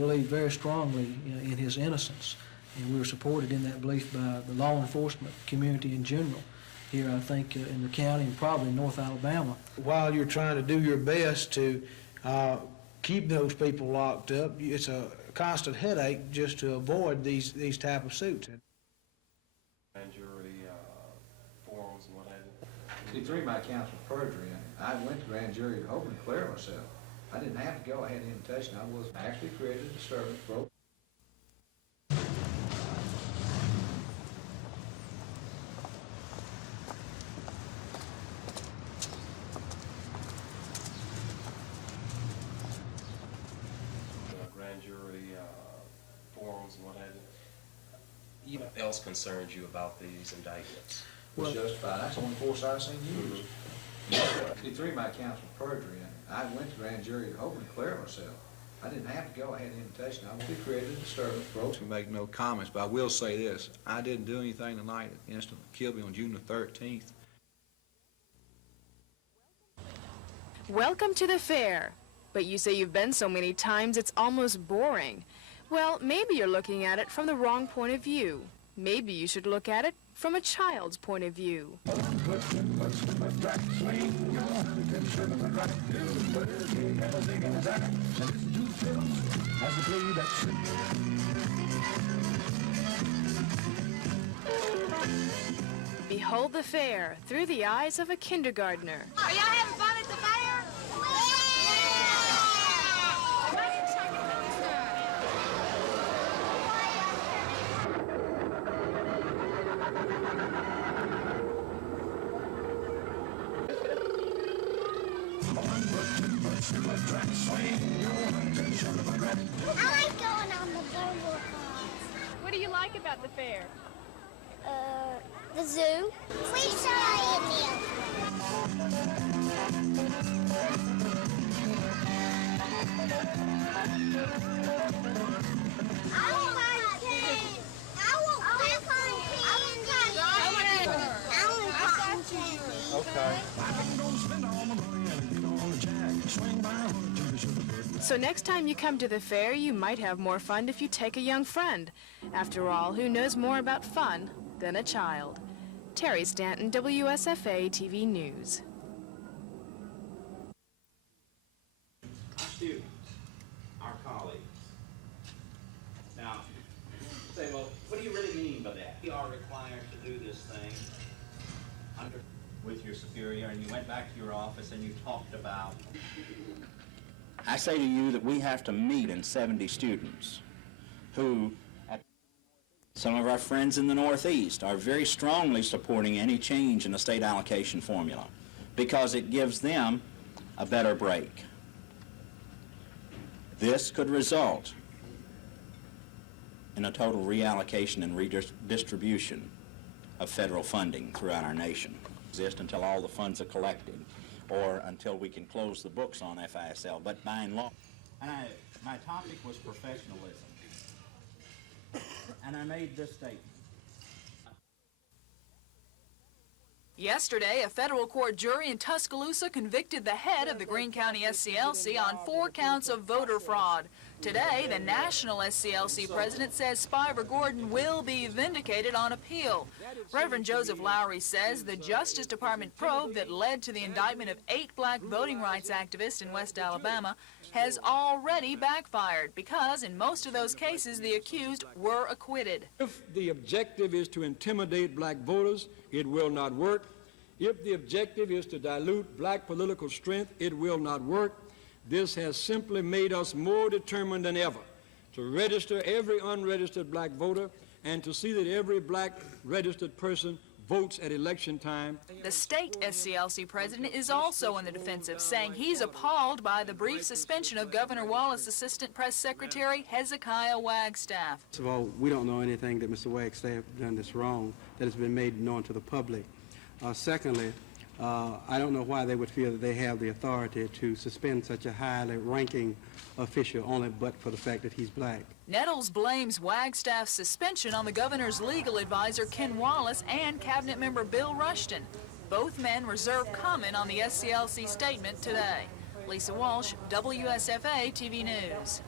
believe very strongly in his innocence, and we're supported in that belief by the law enforcement community in general here, I think, in the county and probably in North Alabama. While you're trying to do your best to keep those people locked up, it's a constant headache just to avoid these type of suits. Grand jury forums and what have you. See, three of my counts were perjury. I went to grand jury hoping to clear myself. I didn't have to go. I had an invitation. I was actually created a disturbance, broke. Grand jury forums and what have you. What else concerns you about these indictments? Was justified. That's the only force I've seen used. See, three of my counts were perjury. I went to grand jury hoping to clear myself. I didn't have to go. I had an invitation. I was created a disturbance, broke. To make no comments, but I will say this. I didn't do anything tonight. The incident killed me on June the 13th. Welcome to the fair. But you say you've been so many times it's almost boring. Well, maybe you're looking at it from the wrong point of view. Maybe you should look at it from a child's point of view. Behold the fair through the eyes of a kindergartner. Are y'all having fun at the fair? I like going on the bubble cars. What do you like about the fair? The zoo. Please show Indian. I want candy. I want cotton candy. I want cotton candy. Okay. So next time you come to the fair, you might have more fun if you take a young friend. After all, who knows more about fun than a child? Terry Stanton, WSFA TV News. Our students, our colleagues. Now, say, well, what do you really mean by that? We are required to do this thing with your superior, and you went back to your office and you talked about. I say to you that we have to meet in 70 students who, some of our friends in the Northeast, are very strongly supporting any change in the state allocation formula because it gives them a better break. This could result in a total reallocation and redistribution of federal funding throughout our nation. Exist until all the funds are collected or until we can close the books on FISL, but by and large. And my topic was professionalism. And I made this statement. Yesterday, a federal court jury in Tuscaloosa convicted the head of the Greene County SCLC on 4 counts of voter fraud. Today, the national SCLC president says Spiver Gordon will be vindicated on appeal. Reverend Joseph Lowry says the Justice Department probe that led to the indictment of 8 black voting rights activists in West Alabama has already backfired because in most of those cases the accused were acquitted. If the objective is to intimidate black voters, it will not work. If the objective is to dilute black political strength, it will not work. This has simply made us more determined than ever to register every unregistered black voter and to see that every black registered person votes at election time. The state SCLC president is also on the defensive, saying he's appalled by the brief suspension of Governor Wallace's assistant press secretary, Hezekiah Wagstaff. First of all, we don't know anything that Mr. Wagstaff done that's wrong, that has been made known to the public. Secondly, I don't know why they would feel that they have the authority to suspend such a highly ranking official only but for the fact that he's black. Nettles blames Wagstaff's suspension on the governor's legal advisor, Ken Wallace, and cabinet member Bill Rushton. Both men reserve comment on the SCLC statement today. Lisa Walsh, WSFA TV News.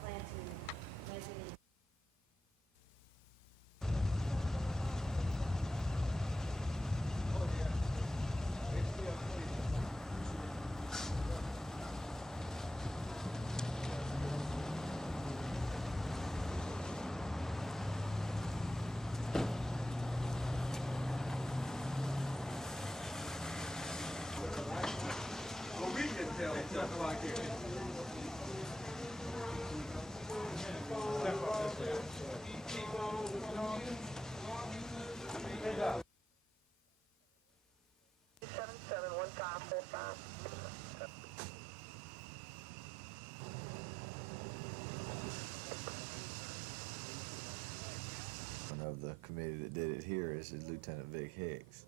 Of the committee that did it here is Lieutenant Vic Hicks,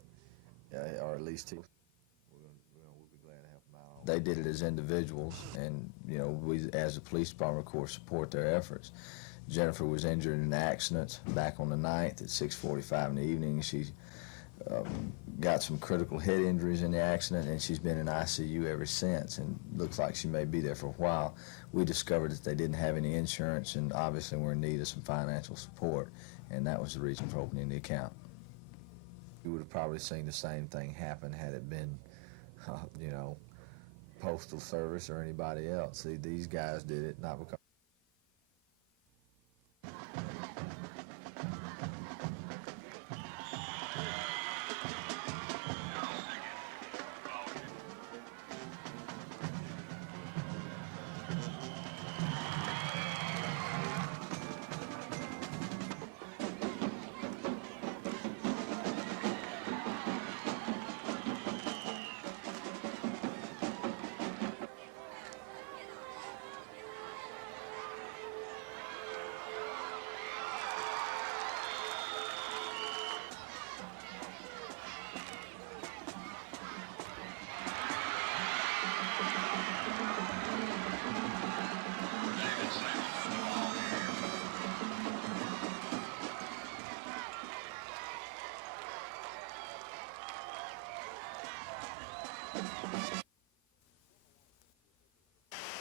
or at least we'll be glad to help them out. They did it as individuals, and we, as a police department, of course, support their efforts. Jennifer was injured in an accident back on the 9th at 6:45 in the evening. She got some critical head injuries in the accident, and she's been in ICU ever since, and looks like she may be there for a while. We discovered that they didn't have any insurance, and obviously we're in need of some financial support, and that was the reason for opening the account. We would have probably seen the same thing happen had it been, Postal Service or anybody else. See, these guys did it not because...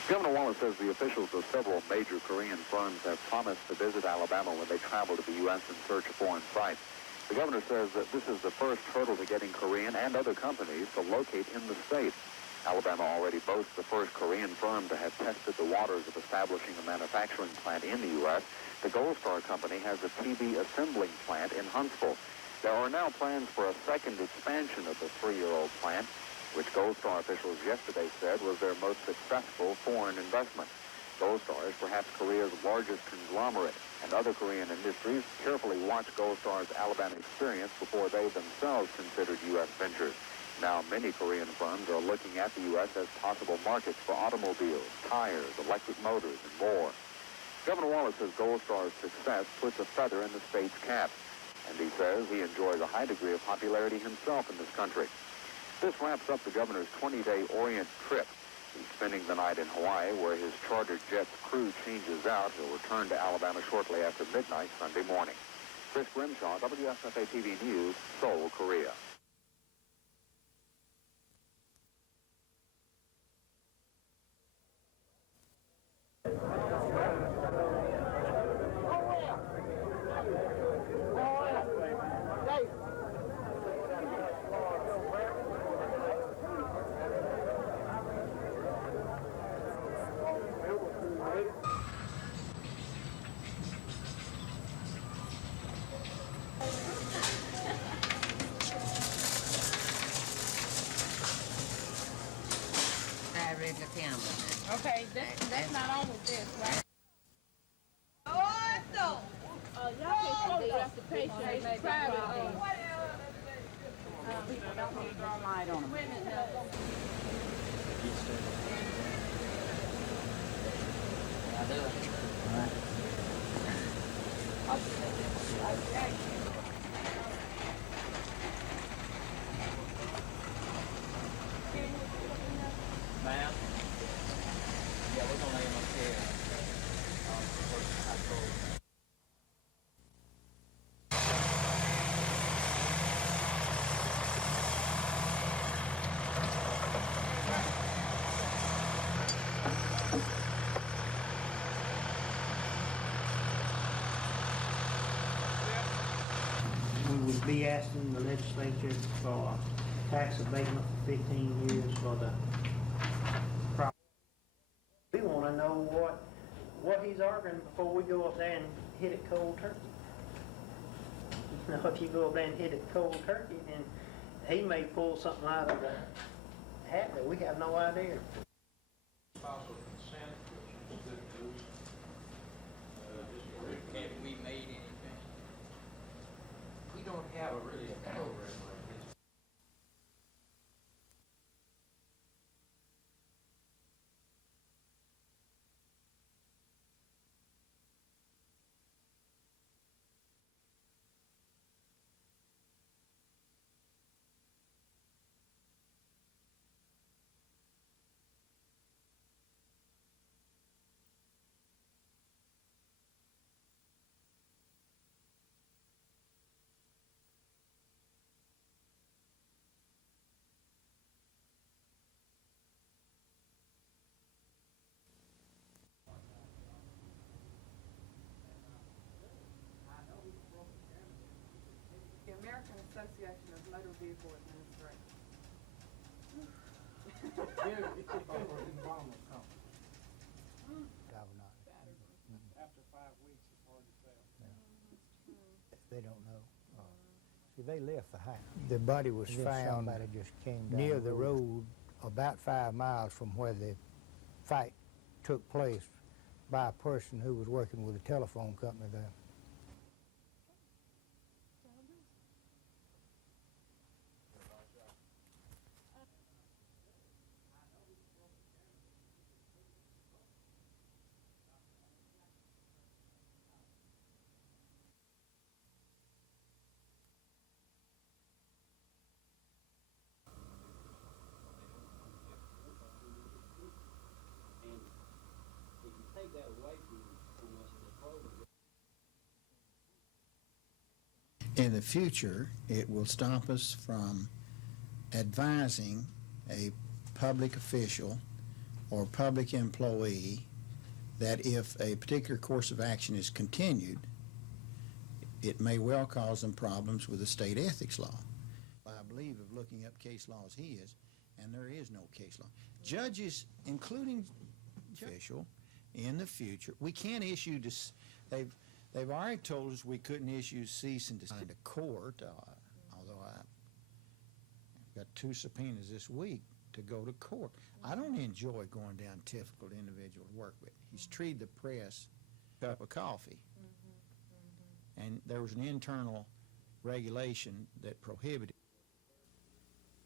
Governor Wallace says the officials of several major Korean firms have promised to visit Alabama when they travel to the U.S. in search of foreign sites. The governor says that this is the first hurdle to getting Korean and other companies to locate in the state. Alabama already boasts the first Korean firm to have tested the waters of establishing a manufacturing plant in the U.S. The Gold Star Company has a TV assembling plant in Huntsville. There are now plans for a second expansion of the 3-year-old plant, which Gold Star officials yesterday said was their most successful foreign investment. Gold Star is perhaps Korea's largest conglomerate, and other Korean industries carefully watch Gold Star's Alabama experience before they themselves considered U.S. ventures. Now, many Korean firms are looking at the U.S. as possible markets for automobiles, tires, electric motors, and more. Governor Wallace says Gold Star's success puts a feather in the state's cap, and he says he enjoys a high degree of popularity himself in this country. This wraps up the governor's 20-day Orient trip. He's spending the night in Hawaii, where his chartered jet's crew changes out. He'll return to Alabama shortly after midnight Sunday morning. Chris Grimshaw, WSFA TV News, Seoul, Korea. Okay, that's not on with this, right? Oh, no! Y'all can't photograph the patient, it's private. People don't need to light on them. Ma'am? Yeah, we're gonna lay him up here. We would be asking the legislature for tax abatement for 15 years for the property. We want to know what he's arguing before we go up there and hit it cold turkey. You know, if you go up there and hit it cold turkey, then he may pull something out of the hat that we have no idea. possible consent, which is good news. Have we made anything? We don't have a really a program like this. The American Association of Motor Vehicle Administrators. After 5 weeks, it's hard to tell. They don't know. See, they left the house. The body was found near the road about 5 miles from where the fight took place by a person who was working with a telephone company there. In the future, it will stop us from advising a public official or public employee that if a particular course of action is continued, it may well cause them problems with the state ethics law. I believe of looking up case law as he is, and there is no case law. Judges, including official, in the future, we can't issue this. They've already told us we couldn't issue cease and desist to court, although I've got 2 subpoenas this week to go to court. I don't enjoy going down difficult individual to work with. He's treated the press a cup of coffee. And there was an internal regulation that prohibited.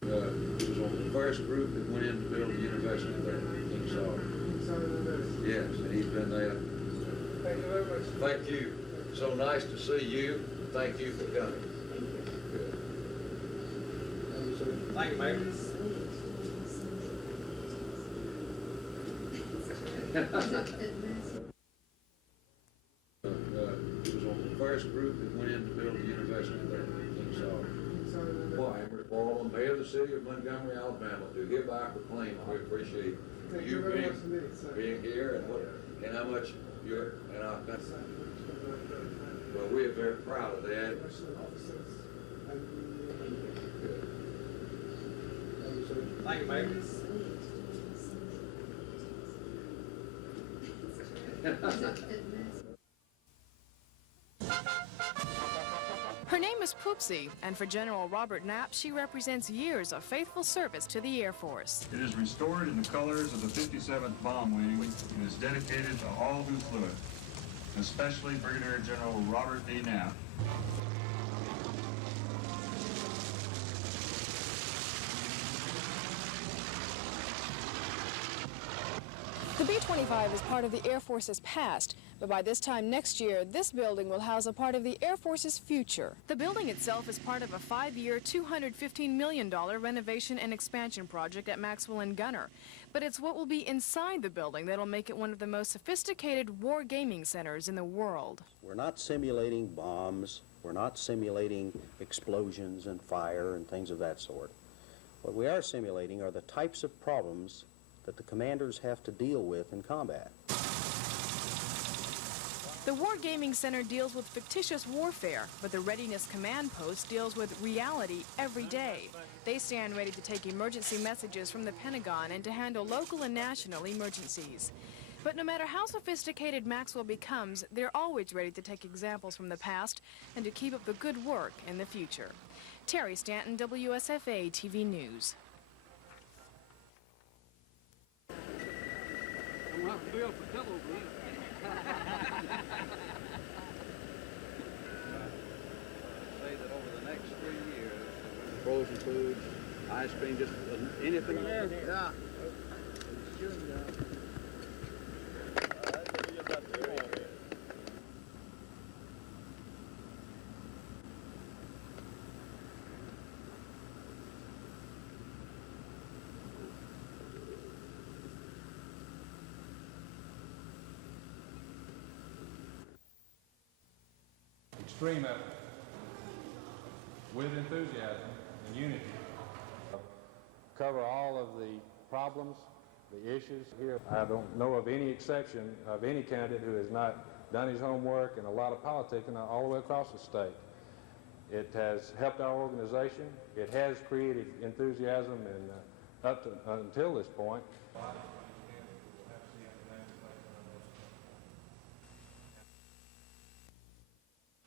He was on the first group that went in to build the university there, King Sawyer. Yes, and he's been there. Thank you very much. Thank you. So nice to see you. Thank you for coming. Good. Thank you, Mayor. He was on the first group that went in to build the university there, King Sawyer. Well, Amherst Baldwin, Mayor of the City of Montgomery, Alabama, do hereby proclaim we appreciate you being here and how much you're in our country. Well, we are very proud of that. Thank you, Mayor. Her name is Poopsie, and for General Robert Knapp, she represents years of faithful service to the Air Force. It is restored in the colors of the 57th Bomb Wing and is dedicated to all who flew it, especially Brigadier General Robert D. Knapp. The B-25 is part of the Air Force's past, but by this time next year, this building will house a part of the Air Force's future. The building itself is part of a 5-year, $215 million renovation and expansion project at Maxwell and Gunner. But it's what will be inside the building that'll make it one of the most sophisticated war gaming centers in the world. We're not simulating bombs. We're not simulating explosions and fire and things of that sort. What we are simulating are the types of problems that the commanders have to deal with in combat. The War Gaming Center deals with fictitious warfare, but the Readiness Command Post deals with reality every day. They stand ready to take emergency messages from the Pentagon and to handle local and national emergencies. But no matter how sophisticated Maxwell becomes, they're always ready to take examples from the past and to keep up the good work in the future. Terry Stanton, WSFA TV News. Bill for pillow, Say that over the next 3 years, frozen foods, ice cream, just anything. Yeah. Extreme effort, with enthusiasm and unity. Cover all of the problems, the issues here. I don't know of any exception of any candidate who has not done his homework and a lot of politicking all the way across the state. It has helped our organization. It has created enthusiasm and up to until this point.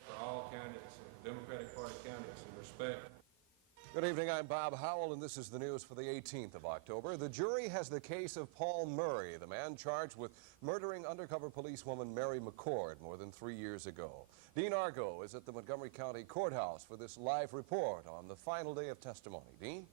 For all candidates, Democratic Party candidates, and respect. Good evening, I'm Bob Howell, and this is the news for the 18th of October. The jury has the case of Paul Murray, the man charged with murdering undercover policewoman Mary McCord more than 3 years ago. Dean Argo is at the Montgomery County Courthouse for this live report on the final day of testimony. Dean?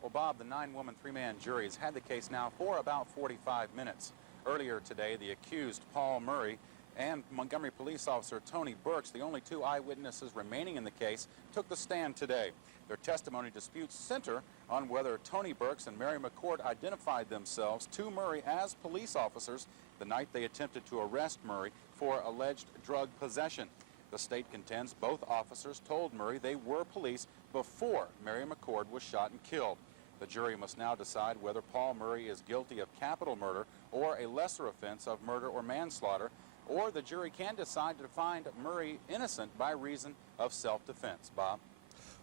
Well, Bob, the 9-woman, 3-man jury has had the case now for about 45 minutes. Earlier today, the accused, Paul Murray, and Montgomery police officer Tony Burks, the only 2 eyewitnesses remaining in the case, took the stand today. Their testimony disputes center on whether Tony Burks and Mary McCord identified themselves to Murray as police officers the night they attempted to arrest Murray for alleged drug possession. The state contends both officers told Murray they were police before Mary McCord was shot and killed. The jury must now decide whether Paul Murray is guilty of capital murder or a lesser offense of murder or manslaughter, or the jury can decide to find Murray innocent by reason of self-defense. Bob?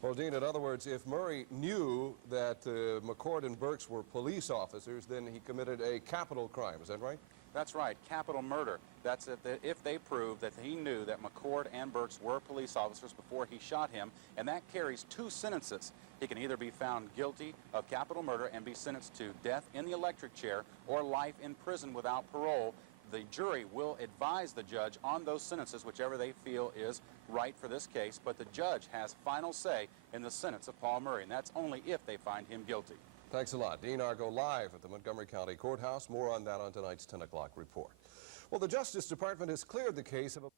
Well, Dean, in other words, if Murray knew that McCord and Burks were police officers, then he committed a capital crime. Is that right? That's right, capital murder. That's if they prove that he knew that McCord and Burks were police officers before he shot him, and that carries 2 sentences. He can either be found guilty of capital murder and be sentenced to death in the electric chair or life in prison without parole. The jury will advise the judge on those sentences, whichever they feel is right for this case, but the judge has final say in the sentence of Paul Murray, and that's only if they find him guilty. Thanks a lot. Dean Argo live at the Montgomery County Courthouse. More on that on tonight's 10 o'clock report. Well, the Justice Department has cleared the case of a...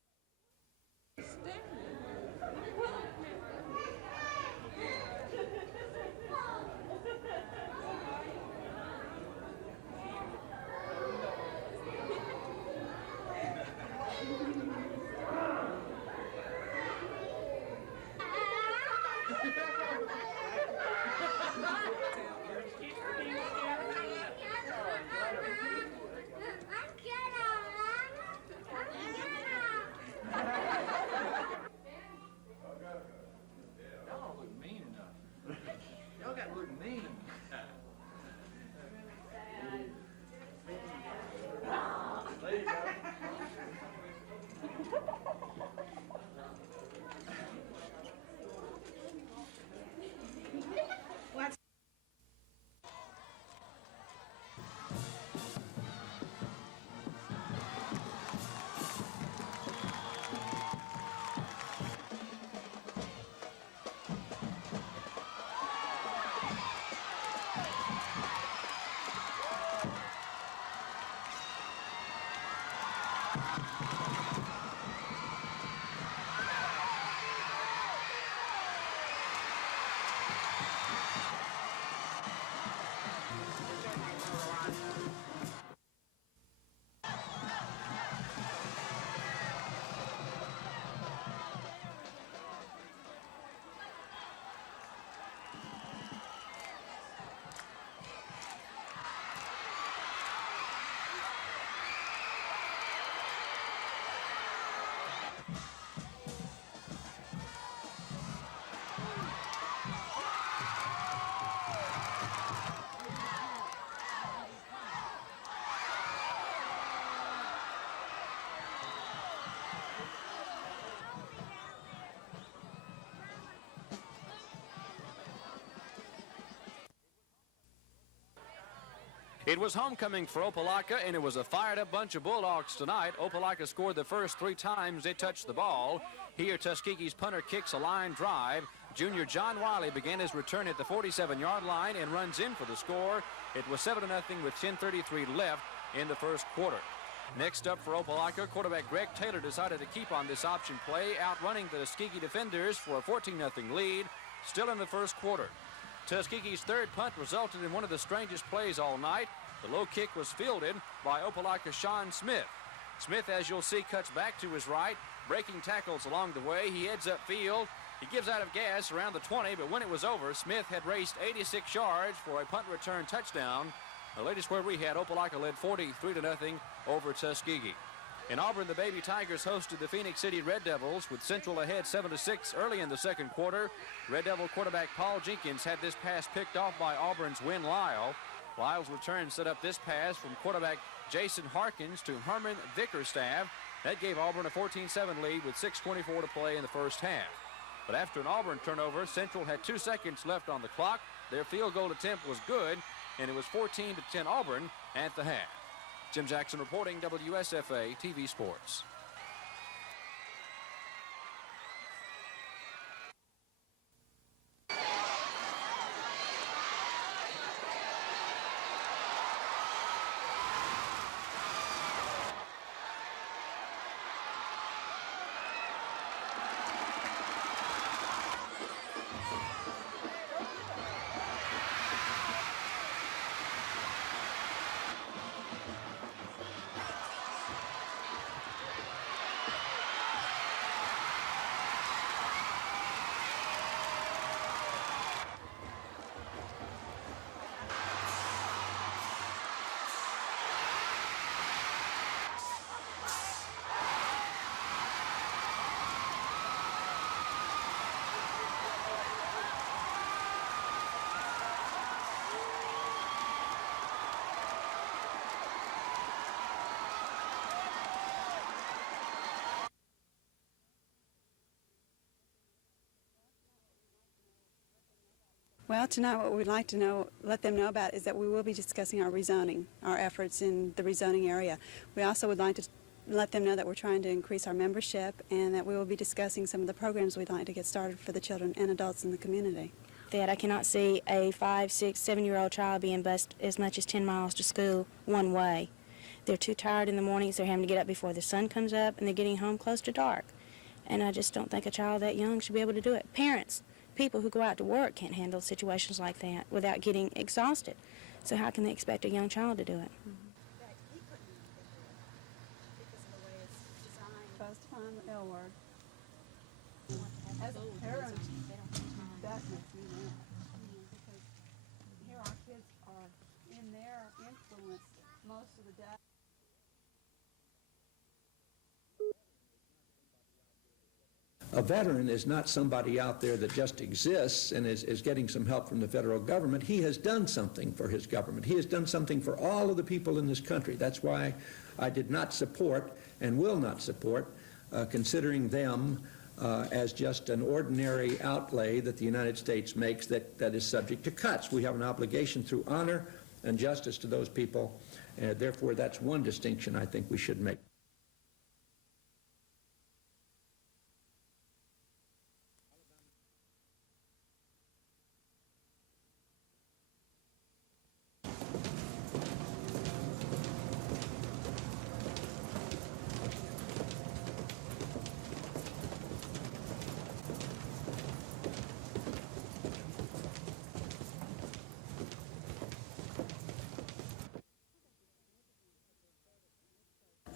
It was homecoming for Opelika, and it was a fired-up bunch of Bulldogs tonight. Opelika scored the first 3 times they touched the ball. Here, Tuskegee's punter kicks a line drive. Junior John Wiley began his return at the 47-yard line and runs in for the score. It was 7-0 with 10:33 left in the first quarter. Next up for Opelika, quarterback Greg Taylor decided to keep on this option play, outrunning the Tuskegee defenders for a 14-0 lead, still in the first quarter. Tuskegee's third punt resulted in one of the strangest plays all night. The low kick was fielded by Opelika's Sean Smith. Smith, as you'll see, cuts back to his right, breaking tackles along the way. He heads upfield. He gives out of gas around the 20, but when it was over, Smith had raced 86 yards for a punt return touchdown. The latest word we had, Opelika led 43-0 over Tuskegee. In Auburn, the Baby Tigers hosted the Phoenix City Red Devils with Central ahead 7-6 early in the second quarter. Red Devil quarterback Paul Jenkins had this pass picked off by Auburn's Win Lyle. Lyle's return set up this pass from quarterback Jason Harkins to Herman Vickerstaff. That gave Auburn a 14-7 lead with 6:24 to play in the first half. But after an Auburn turnover, Central had 2 seconds left on the clock. Their field goal attempt was good, and it was 14-10 Auburn at the half. Jim Jackson reporting, WSFA TV Sports. Well, tonight what we'd like to let them know about is that we will be discussing our rezoning, our efforts in the rezoning area. We also would like to let them know that we're trying to increase our membership and that we will be discussing some of the programs we'd like to get started for the children and adults in the community. That I cannot see a 5, 6, 7-year-old child being bused as much as 10 miles to school one way. They're too tired in the mornings, they're having to get up before the sun comes up, and they're getting home close to dark. And I just don't think a child that young should be able to do it. Parents, people who go out to work can't handle situations like that without getting exhausted. So how can they expect a young child to do it? Supposed to find the L word. As a parent, that makes me mad. Because here our kids are in their influence most of the day. A veteran is not somebody out there that just exists and is getting some help from the federal government. He has done something for his government. He has done something for all of the people in this country. That's why I did not support and will not support considering them as just an ordinary outlay that the United States makes that is subject to cuts. We have an obligation through honor and justice to those people. Therefore, that's one distinction I think we should make.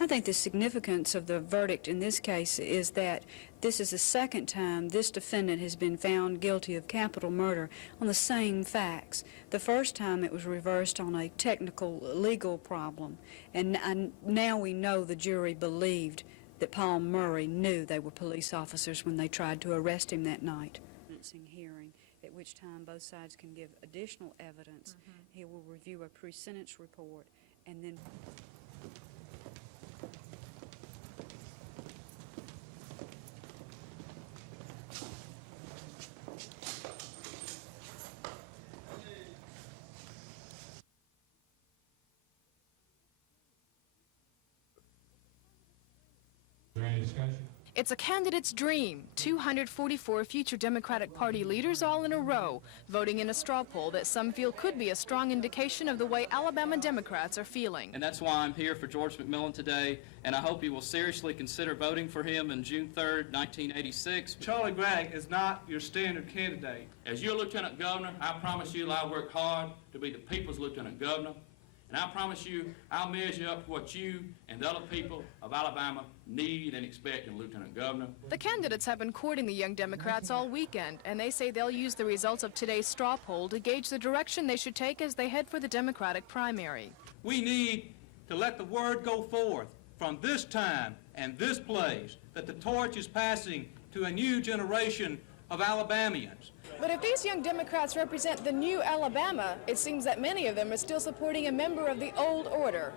I think the significance of the verdict in this case is that this is the second time this defendant has been found guilty of capital murder on the same facts. The first time it was reversed on a technical legal problem, and now we know the jury believed that Paul Murray knew they were police officers when they tried to arrest him that night. Hearing, at which time both sides can give additional evidence. He will review a pre-sentence report and then discussion? It's a candidate's dream. 244 future Democratic Party leaders all in a row, voting in a straw poll that some feel could be a strong indication of the way Alabama Democrats are feeling. And that's why I'm here for George McMillan today, and I hope you will seriously consider voting for him on June 3rd, 1986. Charlie Gregg is not your standard candidate. As your Lieutenant Governor, I promise you I'll work hard to be the people's Lieutenant Governor, and I promise you I'll measure up to what you and the other people of Alabama need and expect in Lieutenant Governor. The candidates have been courting the young Democrats all weekend, and they say they'll use the results of today's straw poll to gauge the direction they should take as they head for the Democratic primary. We need to let the word go forth from this time and this place that the torch is passing to a new generation of Alabamians. But if these young Democrats represent the new Alabama, it seems that many of them are still supporting a member of the old order.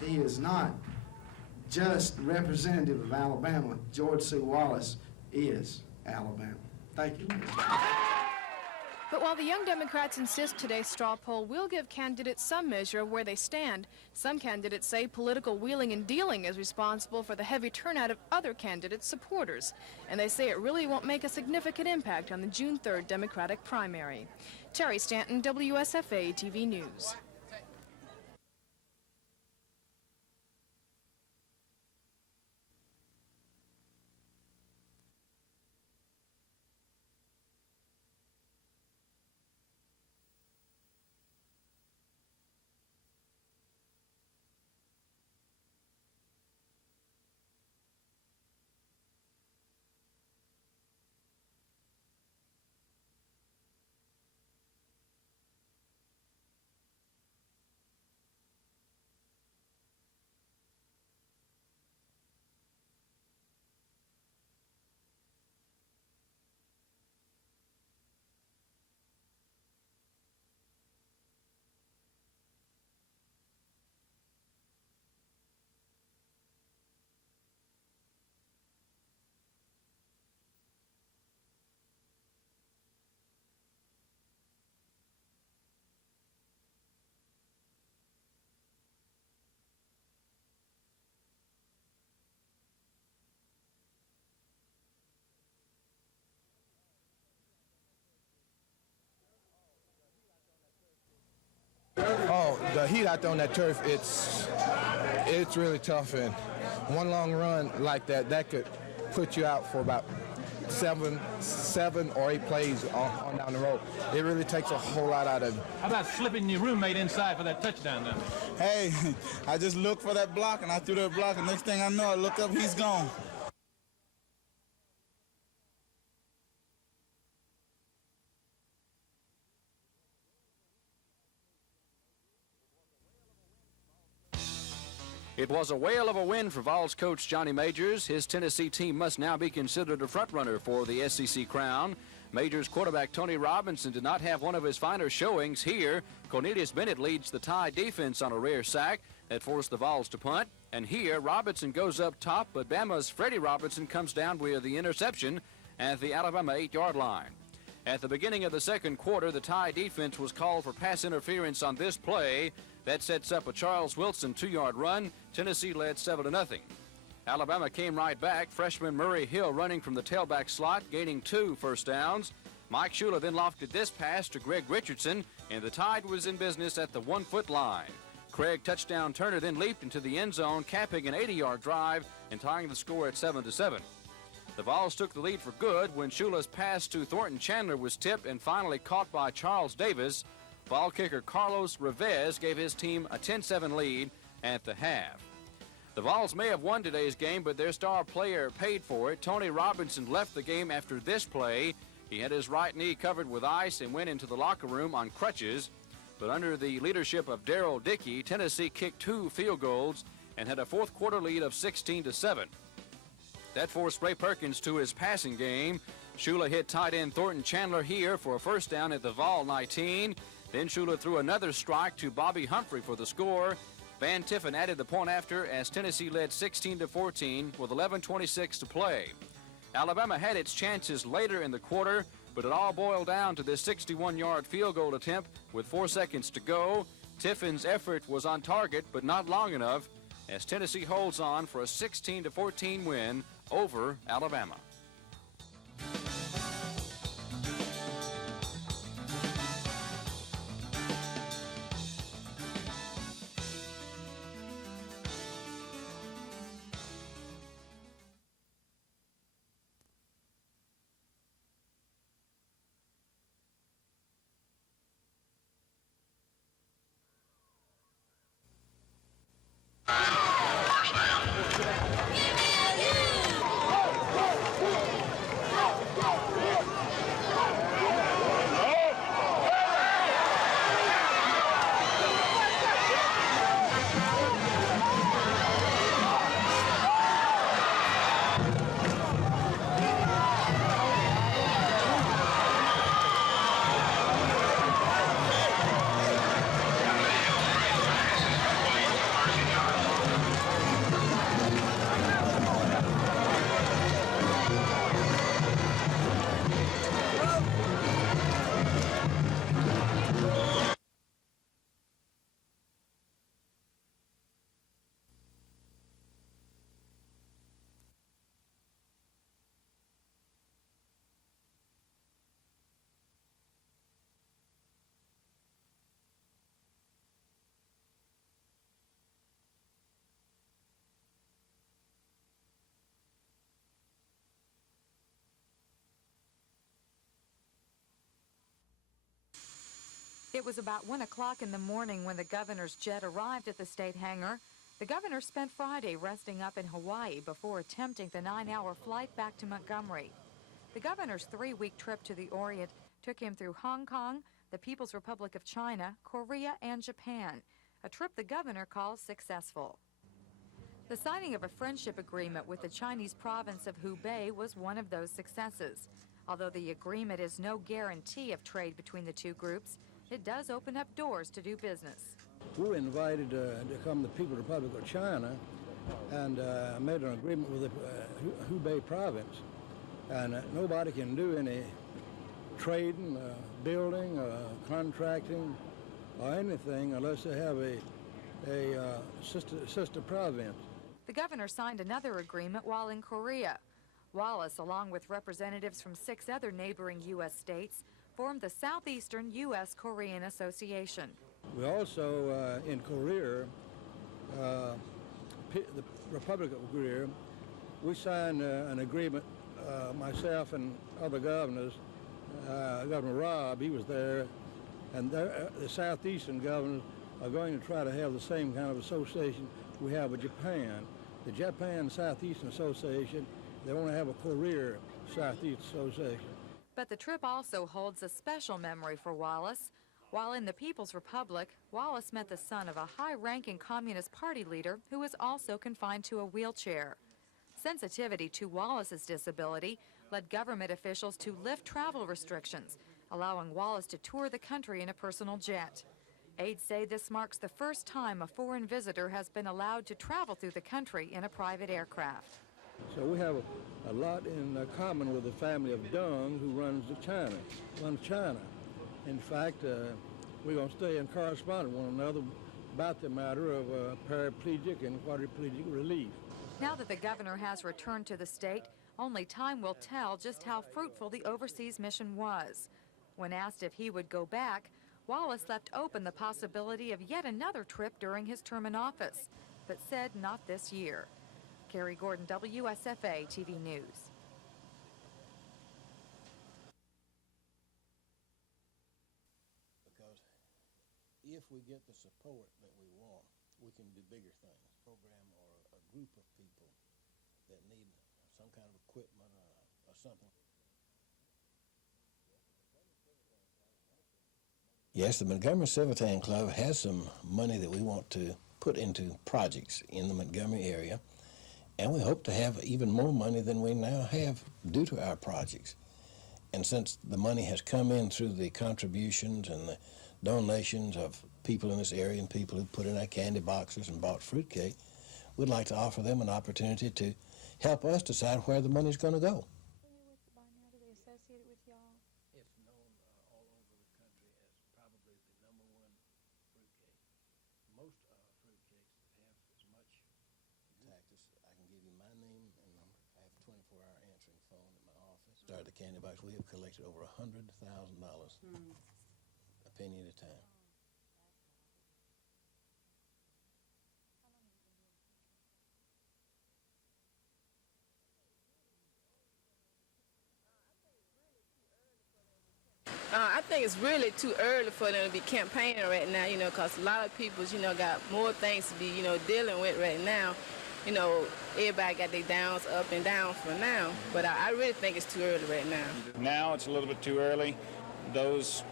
He is not just representative of Alabama. George C. Wallace is Alabama. Thank you. But while the young Democrats insist today's straw poll will give candidates some measure of where they stand, some candidates say political wheeling and dealing is responsible for the heavy turnout of other candidates' supporters. And they say it really won't make a significant impact on the June 3rd Democratic primary. Terry Stanton, WSFA TV News. Oh, the heat out there on that turf, it's really tough, and one long run like that could put you out for about seven or 8 plays on down the road. It really takes a whole lot out of you. How about slipping your roommate inside for that touchdown then? Hey, I just looked for that block, and I threw that block, and next thing I know, I look up, he's gone. It was a whale of a win for Vols coach Johnny Majors. His Tennessee team must now be considered a frontrunner for the SEC crown. Majors quarterback Tony Robinson did not have one of his finer showings here. Cornelius Bennett leads the Tide defense on a rare sack that forced the Vols to punt. And here, Robinson goes up top, but Bama's Freddie Robinson comes down with the interception at the Alabama 8-yard line. At the beginning of the second quarter, the Tide defense was called for pass interference on this play. That sets up a Charles Wilson 2-yard run. Tennessee led 7-0. Alabama came right back. Freshman Murray Hill running from the tailback slot, gaining 2 first downs. Mike Shula then lofted this pass to Greg Richardson, and the Tide was in business at the 1-foot line. Craig touchdown Turner then leaped into the end zone, capping an 80-yard drive and tying the score at 7-7. The Vols took the lead for good when Shula's pass to Thornton Chandler was tipped and finally caught by Charles Davis. Vol kicker Carlos Revez gave his team a 10-7 lead at the half. The Vols may have won today's game, but their star player paid for it. Tony Robinson left the game after this play. He had his right knee covered with ice and went into the locker room on crutches. But under the leadership of Darrell Dickey, Tennessee kicked 2 field goals and had a fourth quarter lead of 16-7. That forced Ray Perkins to his passing game. Shula hit tight end Thornton Chandler here for a first down at the Vol 19. Then Shula threw another strike to Bobby Humphrey for the score. Van Tiffen added the point after as Tennessee led 16-14 with 11:26 to play. Alabama had its chances later in the quarter, but it all boiled down to this 61-yard field goal attempt with 4 seconds to go. Tiffin's effort was on target, but not long enough, as Tennessee holds on for a 16-14 win over Alabama. It was about 1 o'clock in the morning when the governor's jet arrived at the state hangar. The governor spent Friday resting up in Hawaii before attempting the 9-hour flight back to Montgomery. The governor's 3-week trip to the Orient took him through Hong Kong, the People's Republic of China, Korea, and Japan, a trip the governor calls successful. The signing of a friendship agreement with the Chinese province of Hubei was one of those successes. Although the agreement is no guarantee of trade between the two groups, it does open up doors to do business. We were invited to come to the People's Republic of China and made an agreement with the Hubei province. And nobody can do any trading, building, contracting, or anything unless they have a sister province. The governor signed another agreement while in Korea. Wallace, along with representatives from 6 other neighboring U.S. states, formed the Southeastern U.S.-Korean Association. We also, in Korea, the Republic of Korea, we signed an agreement, myself and other governors, Governor Robb, he was there, and the Southeastern governors are going to try to have the same kind of association we have with Japan. The Japan Southeastern Association, they want to have a Korea Southeast Association. But the trip also holds a special memory for Wallace. While in the People's Republic, Wallace met the son of a high-ranking Communist Party leader who was also confined to a wheelchair. Sensitivity to Wallace's disability led government officials to lift travel restrictions, allowing Wallace to tour the country in a personal jet. Aides say this marks the first time a foreign visitor has been allowed to travel through the country in a private aircraft. So we have a lot in common with the family of Deng, who runs China. In fact, we're going to stay in correspondence with one another about the matter of paraplegic and quadriplegic relief. Now that the governor has returned to the state, only time will tell just how fruitful the overseas mission was. When asked if he would go back, Wallace left open the possibility of yet another trip during his term in office, but said not this year. Carrie Gordon, WSFA TV News. Because if we get the support that we want, we can do bigger things. Program or a group of people that need some kind of equipment or something. Yes, the Montgomery Civitan Club has some money that we want to put into projects in the Montgomery area, and we hope to have even more money than we now have due to our projects. And since the money has come in through the contributions and the donations of people in this area and people who put in our candy boxes and bought fruitcake, we'd like to offer them an opportunity to help us decide where the money's going to go. candy box. We have collected over $100,000 a penny at a time. I think it's really too early for them to be campaigning right now, because a lot of people, got more things to be, dealing with right now. Everybody got their downs up and down for now, but I really think it's too early right now. Now it's a little bit too early. Those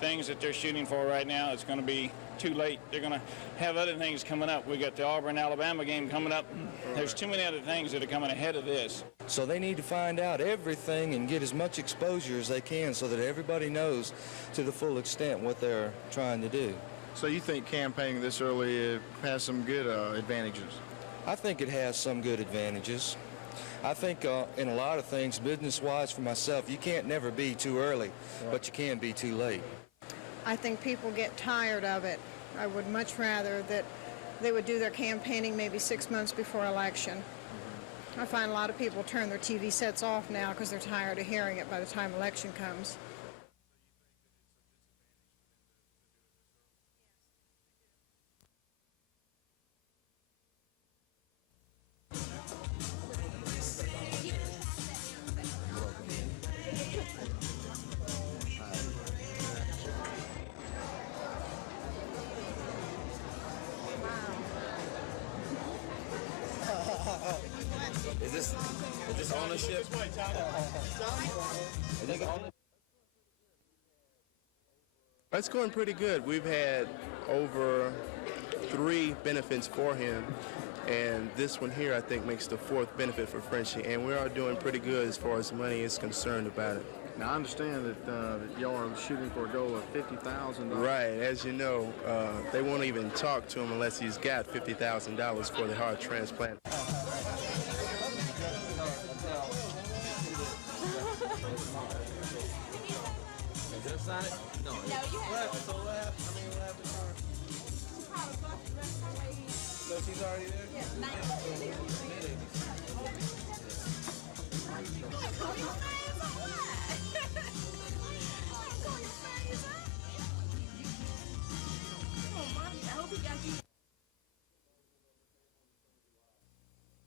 things that they're shooting for right now, it's going to be too late. They're going to have other things coming up. We got the Auburn-Alabama game coming up. There's too many other things that are coming ahead of this. So they need to find out everything and get as much exposure as they can so that everybody knows to the full extent what they're trying to do. So you think campaigning this early has some good advantages? I think it has some good advantages. I think in a lot of things, business-wise for myself, you can't never be too early, but you can be too late. I think people get tired of it. I would much rather that they would do their campaigning maybe 6 months before election. I find a lot of people turn their TV sets off now because they're tired of hearing it by the time election comes. Is this ownership? It's going pretty good. We've had over 3 benefits for him, and this one here I think makes the 4th benefit for Frenchie, and we are doing pretty good as far as money is concerned about it. Now I understand that y'all are shooting for a goal of $50,000. Right, as you know, they won't even talk to him unless he's got $50,000 for the heart transplant. No, so she's already there?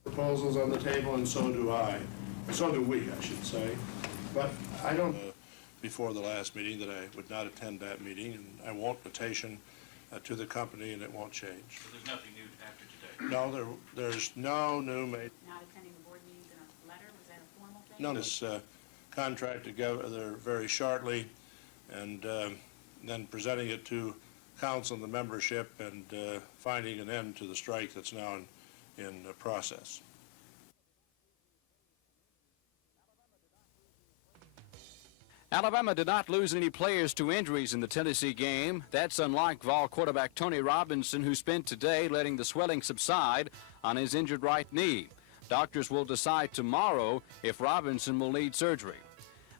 Proposals on the table, and so do I. So do we, I should say. But I don't before the last meeting that I would not attend that meeting, and I won't petition to the company, and it won't change. So there's nothing new after today? No, there's no new made. Not attending the board meetings in a letter, was that a formal thing? No, this contract together very shortly, and then presenting it to council and the membership, and finding an end to the strike that's now in process. Alabama did not lose any players to injuries in the Tennessee game. That's unlike Vol quarterback Tony Robinson, who spent today letting the swelling subside on his injured right knee. Doctors will decide tomorrow if Robinson will need surgery.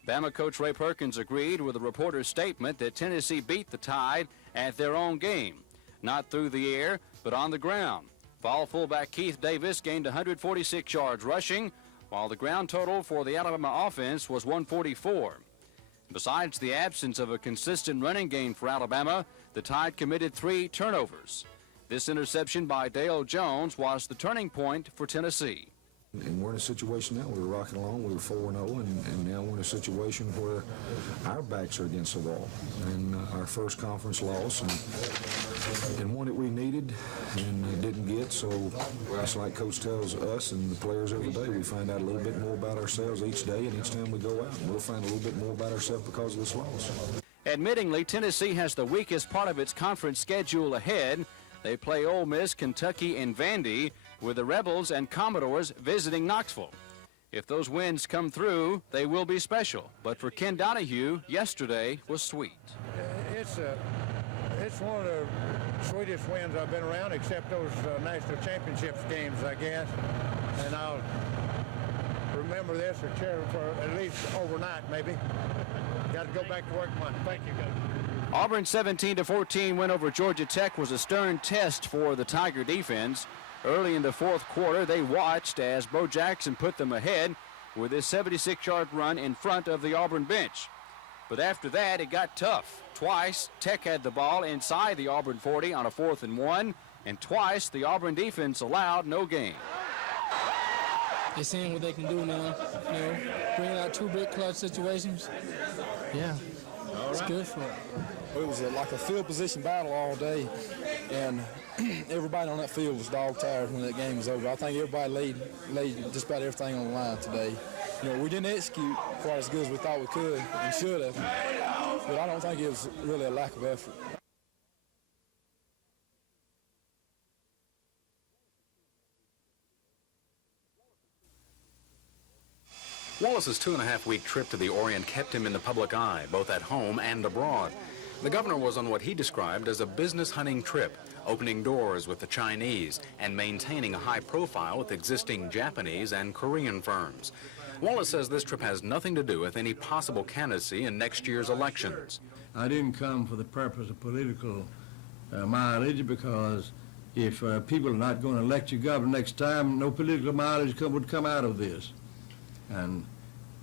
Bama coach Ray Perkins agreed with a reporter's statement that Tennessee beat the Tide at their own game, not through the air, but on the ground. Vol fullback Keith Davis gained 146 yards rushing, while the ground total for the Alabama offense was 144. Besides the absence of a consistent running game for Alabama, the Tide committed 3 turnovers. This interception by Dale Jones was the turning point for Tennessee. And we're in a situation now, we were rocking along, we were 4-0, and now we're in a situation where our backs are against the wall. And our first conference loss, and one that we needed and didn't get, so it's like Coach tells us and the players every day, we find out a little bit more about ourselves each day, and each time we go out, and we'll find a little bit more about ourselves because of this loss. Admittingly, Tennessee has the weakest part of its conference schedule ahead. They play Ole Miss, Kentucky, and Vandy, with the Rebels and Commodores visiting Knoxville. If those wins come through, they will be special. But for Ken Donahue, yesterday was sweet. It's one of the sweetest wins I've been around, except those national championships games, I guess. And I'll remember this or cherish for at least overnight, maybe. Got to go back to work Monday. Thank you, guys. Auburn's 17-14 win over Georgia Tech was a stern test for the Tiger defense. Early in the fourth quarter, they watched as Bo Jackson put them ahead, with his 76-yard run in front of the Auburn bench. But after that, it got tough. Twice, Tech had the ball inside the Auburn 40 on a 4th and 1, and twice the Auburn defense allowed no gain. They're seeing what they can do now, bringing out 2 big clutch situations. Yeah, it's good for it. It was like a field position battle all day, and everybody on that field was dog tired when that game was over. I think everybody laid just about everything on the line today. We didn't execute quite as good as we thought we could and should have, but I don't think it was really a lack of effort. Wallace's 2.5-week trip to the Orient kept him in the public eye, both at home and abroad. The governor was on what he described as a business hunting trip, opening doors with the Chinese and maintaining a high profile with existing Japanese and Korean firms. Wallace says this trip has nothing to do with any possible candidacy in next year's elections. I didn't come for the purpose of political mileage, because if people are not going to elect you governor next time, no political mileage would come out of this. And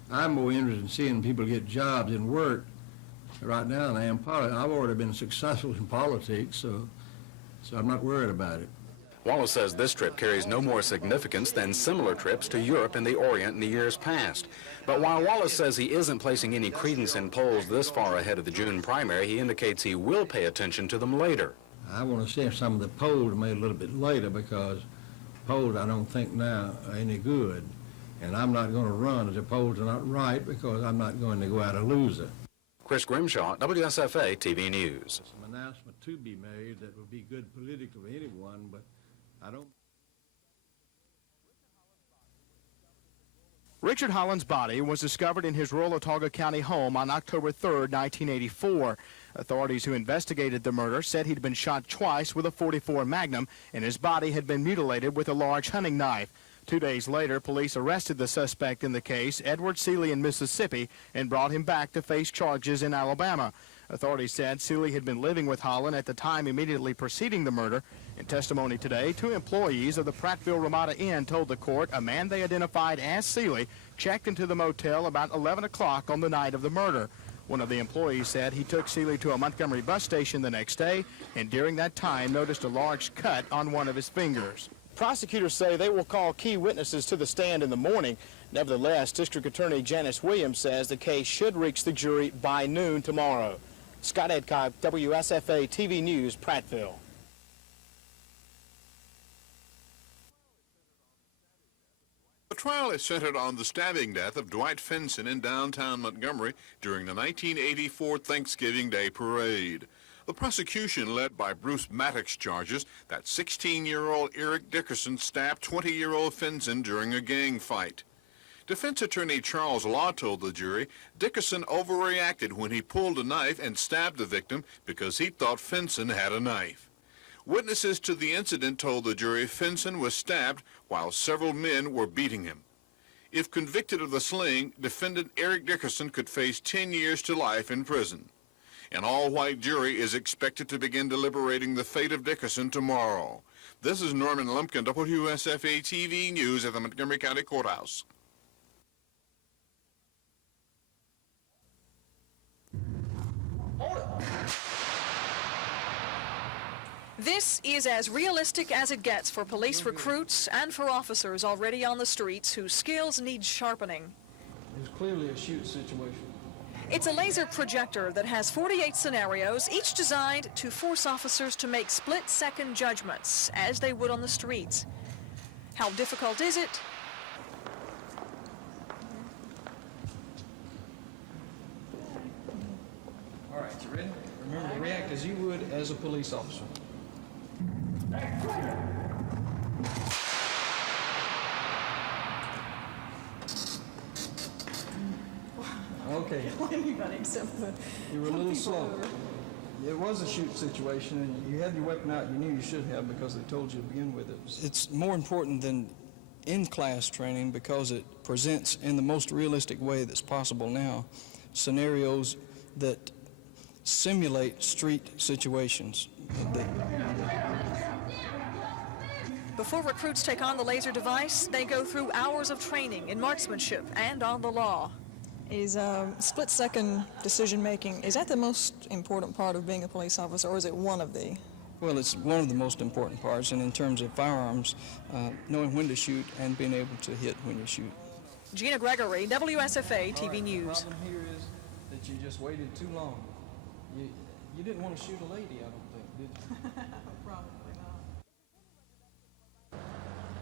I'm more interested in seeing people get jobs and work right now than I am politics. I've already been successful in politics, so I'm not worried about it. Wallace says this trip carries no more significance than similar trips to Europe and the Orient in the years past. But while Wallace says he isn't placing any credence in polls this far ahead of the June primary, he indicates he will pay attention to them later. I want to see some of the polls made a little bit later, because polls I don't think now are any good. And I'm not going to run if the polls are not right, because I'm not going to go out a loser. Chris Grimshaw, WSFA TV News. Some announcement to be made that would be good politically for anyone, but I don't. Richard Holland's body was discovered in his rural Autauga County home on October 3rd, 1984. Authorities who investigated the murder said he'd been shot twice with a .44 Magnum, and his body had been mutilated with a large hunting knife. 2 days later, police arrested the suspect in the case, Edward Seeley, in Mississippi, and brought him back to face charges in Alabama. Authorities said Seeley had been living with Holland at the time immediately preceding the murder. In testimony today, 2 employees of the Prattville Ramada Inn told the court a man they identified as Seeley checked into the motel about 11 o'clock on the night of the murder. One of the employees said he took Seeley to a Montgomery bus station the next day, and during that time noticed a large cut on one of his fingers. Prosecutors say they will call key witnesses to the stand in the morning. Nevertheless, District Attorney Janice Williams says the case should reach the jury by noon tomorrow. Scott Edcock, WSFA TV News, Prattville. The trial is centered on the stabbing death of Dwight Finson in downtown Montgomery during the 1984 Thanksgiving Day parade. The prosecution, led by Bruce Maddox, charges that 16-year-old Eric Dickerson stabbed 20-year-old Finson during a gang fight. Defense attorney Charles Law told the jury Dickerson overreacted when he pulled a knife and stabbed the victim because he thought Finson had a knife. Witnesses to the incident told the jury Finson was stabbed while several men were beating him. If convicted of the slaying, defendant Eric Dickerson could face 10 years to life in prison. An all-white jury is expected to begin deliberating the fate of Dickerson tomorrow. This is Norman Lumpkin, WSFA TV News at the Montgomery County Courthouse. This is as realistic as it gets for police recruits and for officers already on the streets whose skills need sharpening. It's clearly a shoot situation. It's a laser projector that has 48 scenarios, each designed to force officers to make split-second judgments, as they would on the streets. How difficult is it? All right, you ready? Remember to react as you would as a police officer. Okay. Anybody except you were a little slow. It was a shoot situation, and you had your weapon out. You knew you should have because they told you to begin with. It's more important than in-class training because it presents in the most realistic way that's possible now scenarios that simulate street situations. Before recruits take on the laser device, they go through hours of training in marksmanship and on the law. Is split-second decision-making, is that the most important part of being a police officer, or is it one of the? Well, it's one of the most important parts, and in terms of firearms, knowing when to shoot and being able to hit when you shoot. Gina Gregory, WSFA TV News. The problem here is that you just waited too long. You didn't want to shoot a lady, I don't think, did you? Probably not.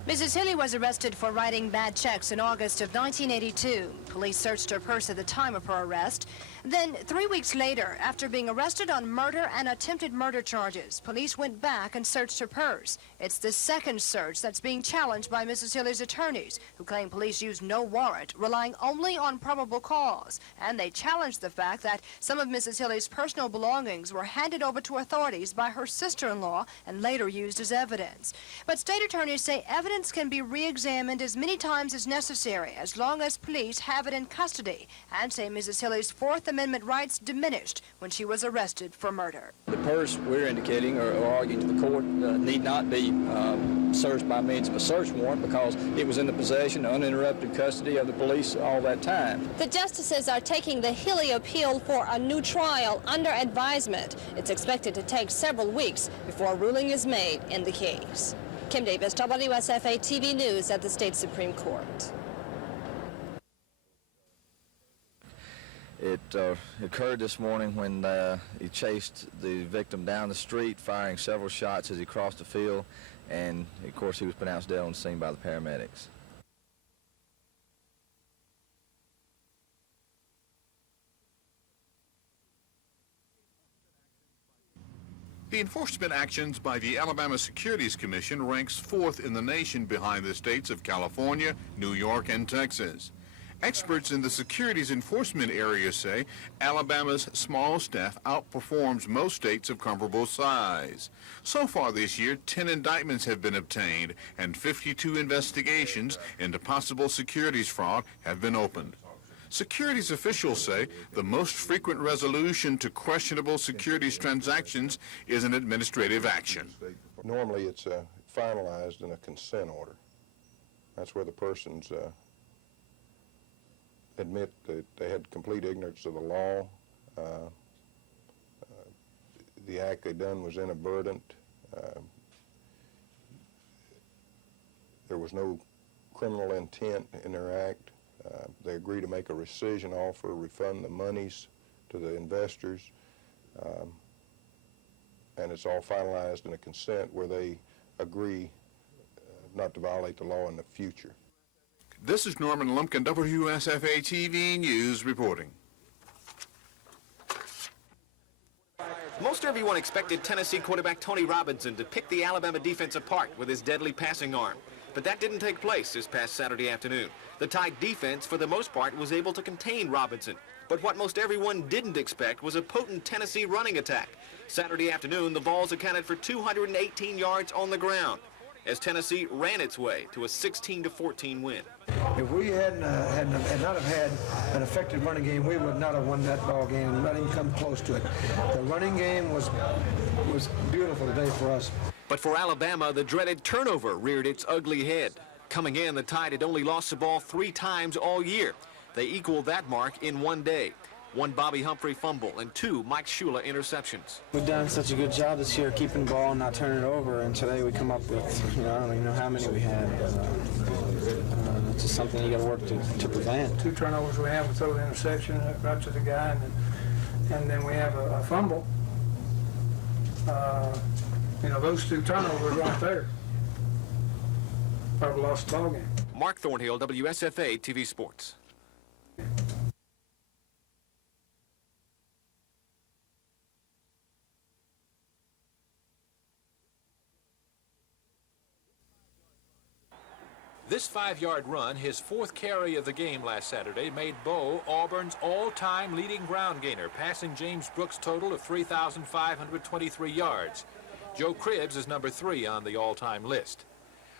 Mrs. Hilly was arrested for writing bad checks in August of 1982. Police searched her purse at the time of her arrest. Then, 3 weeks later, after being arrested on murder and attempted murder charges, police went back and searched her purse. It's the second search that's being challenged by Mrs. Hilly's attorneys, who claim police used no warrant, relying only on probable cause. And they challenged the fact that some of Mrs. Hilly's personal belongings were handed over to authorities by her sister-in-law and later used as evidence. But state attorneys say evidence can be re-examined as many times as necessary, as long as police have it in custody, and say Mrs. Hilly's Fourth Amendment rights diminished when she was arrested for murder. The purse we're indicating or arguing to the court need not be searched by means of a search warrant because it was in the possession, uninterrupted custody of the police all that time. The justices are taking the Hilly appeal for a new trial under advisement. It's expected to take several weeks before a ruling is made in the case. Kim Davis, WSFA TV News at the State Supreme Court. It occurred this morning when he chased the victim down the street, firing several shots as he crossed the field, and of course he was pronounced dead on the scene by the paramedics. The enforcement actions by the Alabama Securities Commission ranks fourth in the nation behind the states of California, New York, and Texas. Experts in the securities enforcement area say Alabama's small staff outperforms most states of comparable size. So far this year, 10 indictments have been obtained and 52 investigations into possible securities fraud have been opened. Securities officials say the most frequent resolution to questionable securities transactions is an administrative action. Normally it's finalized in a consent order. That's where the persons admit that they had complete ignorance of the law. The act they done was inadvertent. There was no criminal intent in their act. They agree to make a rescission offer, refund the monies to the investors, and it's all finalized in a consent where they agree not to violate the law in the future. This is Norman Lumpkin, WSFA TV News reporting. Most everyone expected Tennessee quarterback Tony Robinson to pick the Alabama defense apart with his deadly passing arm. But that didn't take place this past Saturday afternoon. The Tide defense, for the most part, was able to contain Robinson. But what most everyone didn't expect was a potent Tennessee running attack. Saturday afternoon, the Vols accounted for 218 yards on the ground as Tennessee ran its way to a 16-14 win. If we had not have had an effective running game, we would not have won that ball game and not even come close to it. The running game was beautiful today for us. But for Alabama, the dreaded turnover reared its ugly head. Coming in, the Tide had only lost the ball 3 times all year. They equaled that mark in one day. 1 Bobby Humphrey fumble and 2 Mike Shula interceptions. We've done such a good job this year keeping the ball and not turning it over, and today we come up with, I don't even know how many we had. It's just something you got to work to prevent. 2 turnovers we have, we throw the interception right to the guy, and then we have a fumble. Those 2 turnovers right there probably lost the ball game. Mark Thornhill, WSFA TV Sports. This 5-yard run, his 4th carry of the game last Saturday, made Bo Auburn's all-time leading ground gainer, passing James Brooks' total of 3,523 yards. Joe Cribbs is number 3 on the all-time list.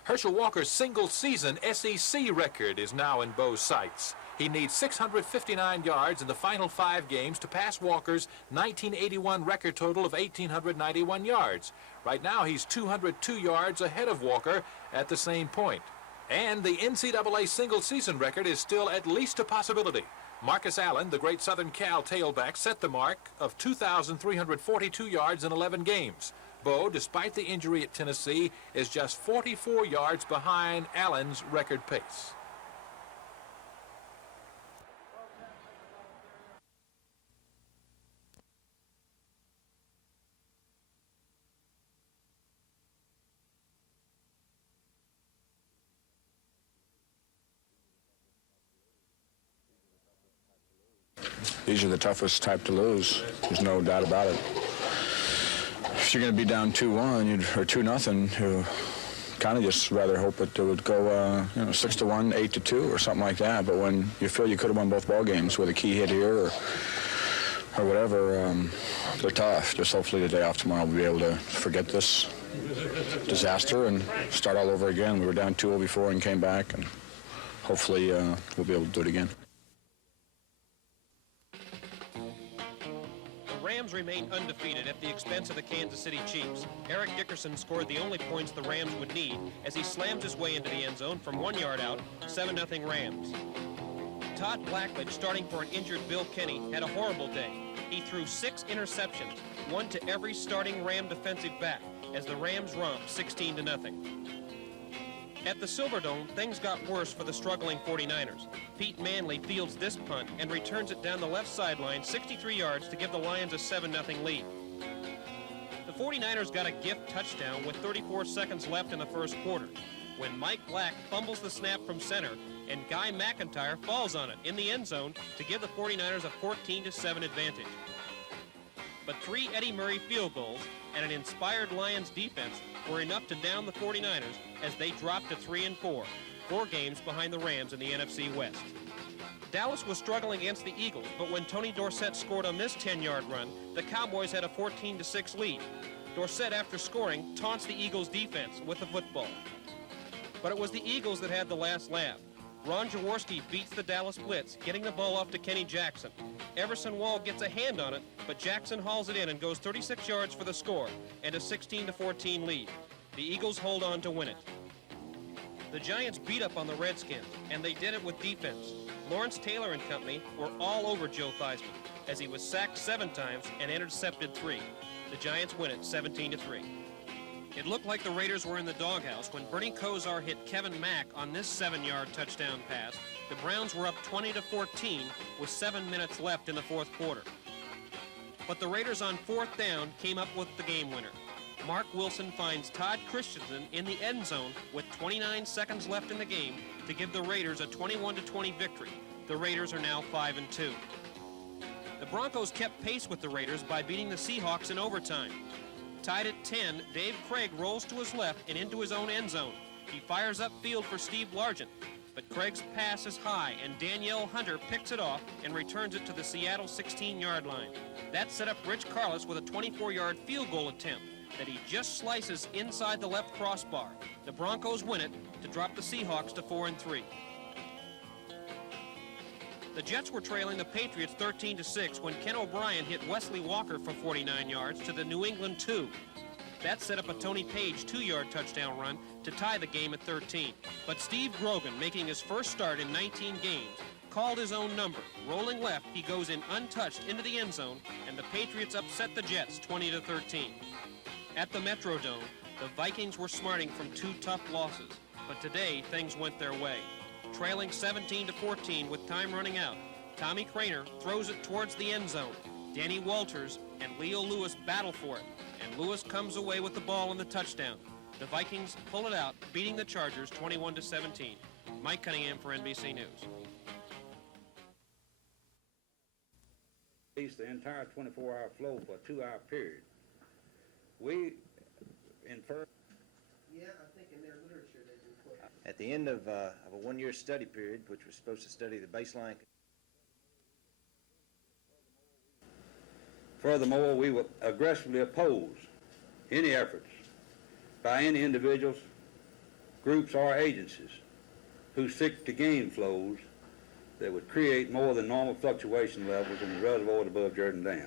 Herschel Walker's single-season SEC record is now in Bo's sights. He needs 659 yards in the final 5 games to pass Walker's 1981 record total of 1,891 yards. Right now, he's 202 yards ahead of Walker at the same point. And the NCAA single-season record is still at least a possibility. Marcus Allen, the great Southern Cal tailback, set the mark of 2,342 yards in 11 games. Bo, despite the injury at Tennessee, is just 44 yards behind Allen's record pace. These are the toughest type to lose. There's no doubt about it. If you're going to be down 2-1 or 2-0, you kind of just rather hope it would go 6-1, 8-2, or something like that. But when you feel you could have won both ball games with a key hit here or whatever, they're tough. Just hopefully the day off tomorrow we'll be able to forget this disaster and start all over again. We were down 2-0 before and came back, and hopefully we'll be able to do it again. Rams remain undefeated at the expense of the Kansas City Chiefs. Eric Dickerson scored the only points the Rams would need as he slams his way into the end zone from 1 yard out, 7-0 Rams. Todd Blackledge, starting for an injured Bill Kenny, had a horrible day. He threw 6 interceptions, one to every starting Ram defensive back, as the Rams romped 16-0. At the Silverdome, things got worse for the struggling 49ers. Pete Manley fields this punt and returns it down the left sideline 63 yards to give the Lions a 7-0 lead. The 49ers got a gift touchdown with 34 seconds left in the first quarter when Mike Black fumbles the snap from center and Guy McIntyre falls on it in the end zone to give the 49ers a 14-7 advantage. But 3 Eddie Murray field goals and an inspired Lions defense were enough to down the 49ers as they dropped to 3-4, 4 games behind the Rams in the NFC West. Dallas was struggling against the Eagles, but when Tony Dorsett scored on this 10-yard run, the Cowboys had a 14-6 lead. Dorsett, after scoring, taunts the Eagles' defense with the football. But it was the Eagles that had the last laugh. Ron Jaworski beats the Dallas blitz, getting the ball off to Kenny Jackson. Everson Wall gets a hand on it, but Jackson hauls it in and goes 36 yards for the score and a 16-14 lead. The Eagles hold on to win it. The Giants beat up on the Redskins, and they did it with defense. Lawrence Taylor and company were all over Joe Theismann as he was sacked 7 times and intercepted 3. The Giants win it 17-3. It looked like the Raiders were in the doghouse when Bernie Kosar hit Kevin Mack on this 7-yard touchdown pass. The Browns were up 20-14 with 7 minutes left in the fourth quarter. But the Raiders on 4th down came up with the game winner. Mark Wilson finds Todd Christensen in the end zone with 29 seconds left in the game to give the Raiders a 21-20 victory. The Raiders are now 5-2. The Broncos kept pace with the Raiders by beating the Seahawks in overtime. Tied at 10, Dave Craig rolls to his left and into his own end zone. He fires upfield for Steve Largent, but Craig's pass is high and Danielle Hunter picks it off and returns it to the Seattle 16-yard line. That set up Rich Carlos with a 24-yard field goal attempt that he just slices inside the left crossbar. The Broncos win it to drop the Seahawks to 4-3. The Jets were trailing the Patriots 13-6 when Ken O'Brien hit Wesley Walker for 49 yards to the New England 2. That set up a Tony Page 2-yard touchdown run to tie the game at 13. But Steve Grogan, making his first start in 19 games, called his own number. Rolling left, he goes in untouched into the end zone, and the Patriots upset the Jets 20-13. At the Metrodome, the Vikings were smarting from 2 tough losses, but today things went their way. Trailing 17-14 with time running out, Tommy Craner throws it towards the end zone. Danny Walters and Leo Lewis battle for it, and Lewis comes away with the ball and the touchdown. The Vikings pull it out, beating the Chargers 21-17. Mike Cunningham for NBC News. The entire 24-hour flow for a 2-hour period. We infer. Yeah, I think in their literature they do put. At the end of a 1-year study period, which was supposed to study the baseline. Furthermore, we will aggressively oppose any efforts by any individuals, groups, or agencies who seek to gain flows that would create more than normal fluctuation levels in the reservoir above Jordan Dam.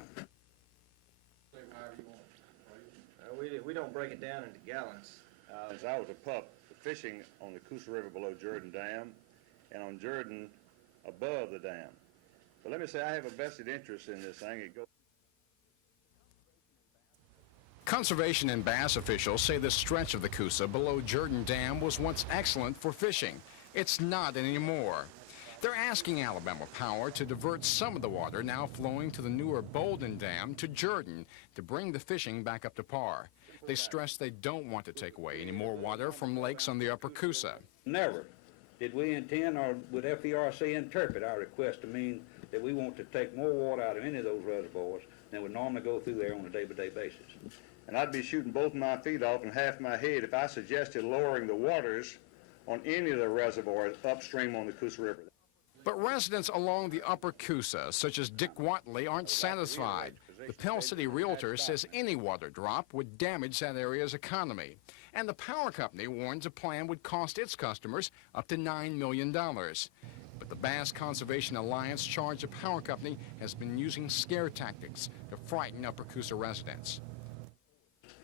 We don't break it down into gallons. As I was a pup, fishing on the Coosa River below Jordan Dam and on Jordan above the dam. But let me say, I have a vested interest in this thing. Conservation and bass officials say the stretch of the Coosa below Jordan Dam was once excellent for fishing. It's not anymore. They're asking Alabama Power to divert some of the water now flowing to the newer Bolden Dam to Jordan to bring the fishing back up to par. They stress they don't want to take away any more water from lakes on the upper Coosa. Never did we intend, or would FERC interpret our request to mean that we want to take more water out of any of those reservoirs than would normally go through there on a day-by-day basis. And I'd be shooting both my feet off and half my head if I suggested lowering the waters on any of the reservoirs upstream on the Coosa River. But residents along the upper Coosa, such as Dick Watley, aren't satisfied. The Pell City realtor says any water drop would damage that area's economy. And the power company warns a plan would cost its customers up to $9 million. But the Bass Conservation Alliance charged the power company has been using scare tactics to frighten upper Coosa residents.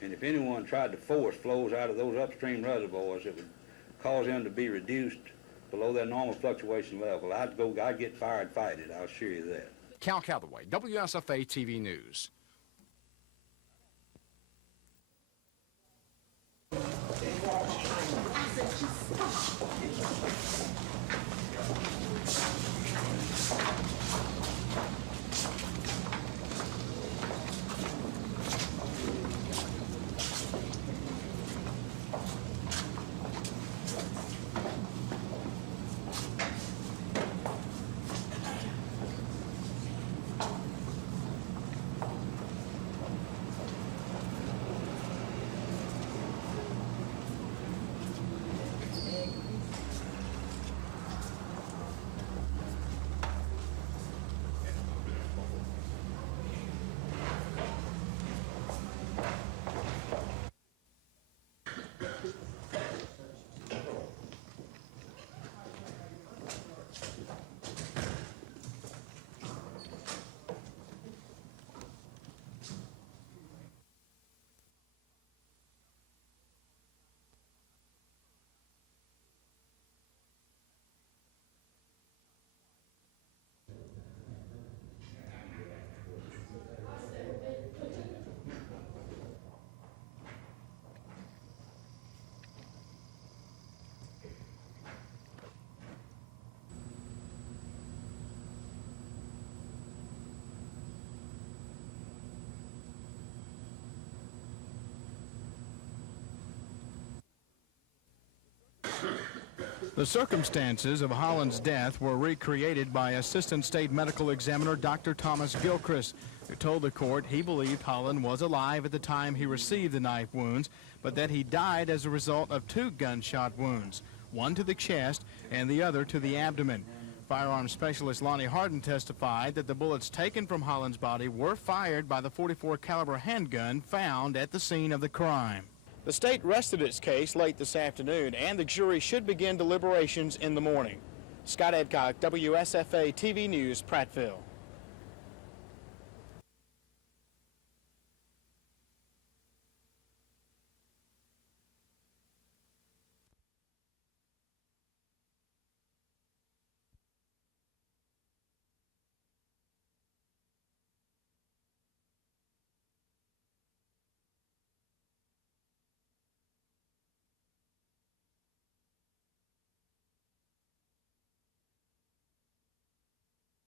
And if anyone tried to force flows out of those upstream reservoirs, it would cause them to be reduced below their normal fluctuation level. I'd get fired fighting it, I'll assure you that. Cal Calloway, WSFA TV News. The circumstances of Holland's death were recreated by Assistant State Medical Examiner Dr. Thomas Gilchrist, who told the court he believed Holland was alive at the time he received the knife wounds, but that he died as a result of 2 gunshot wounds, one to the chest and the other to the abdomen. Firearms specialist Lonnie Harden testified that the bullets taken from Holland's body were fired by the .44 caliber handgun found at the scene of the crime. The state rested its case late this afternoon, and the jury should begin deliberations in the morning. Scott Adcock, WSFA TV News, Prattville.